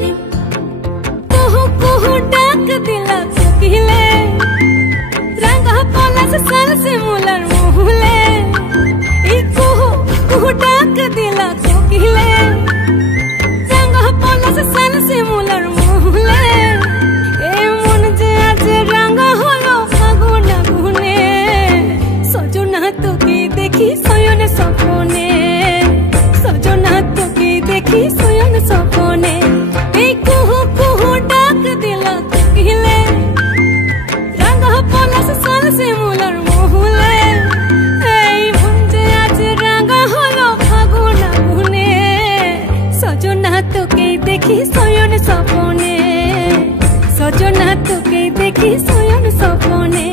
दिन कुहू कुहू डाक दिला कोकिले रंग पलस सल से मुलर मुहले ई कुहू कुहू डाक दिला कोकिले रंग पलस सल से मुलर मुहले ए मन जे आज रंग हलो फागुन गुने सजना তোকে দেখি সয়ন স্বপনে সजना তোকে দেখি সয়ন স্বপনে এই কুহু কুহু ডাক দিলা কোকিলে রঙ পলাশ সাল সে মুলার মহুলে এই মন যে আজ রঙ হলো ফাগুন গুনে সजना তোকে দেখি সয়ন স্বপনে সजना তোকে দেখি সয়ন স্বপনে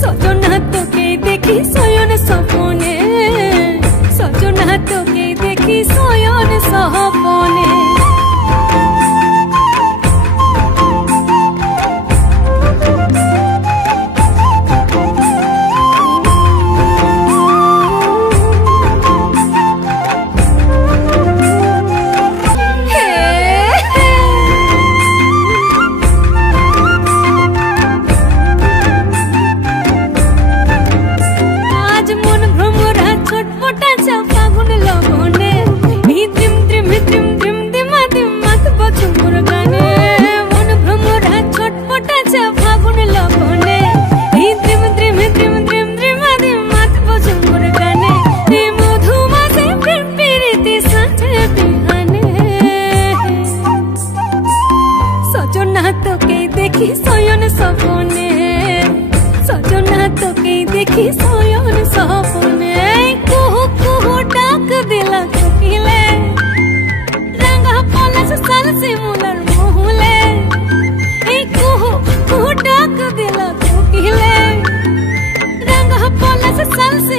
সजना তোকে দেখি সয়ন স্বপনে সजना তোকে দেখি সয়ন স্বপনে সয়ন স্বপনে সजना তোকে দেখি সয়ন স্বপনে কুহু কুহু ডাক দিলা কোকিলে রঙ পলাশ সাল সে মুলার মহুলে এই কুহু কুহু ডাক দিলা কোকিলে রঙ পলাশ সাল সে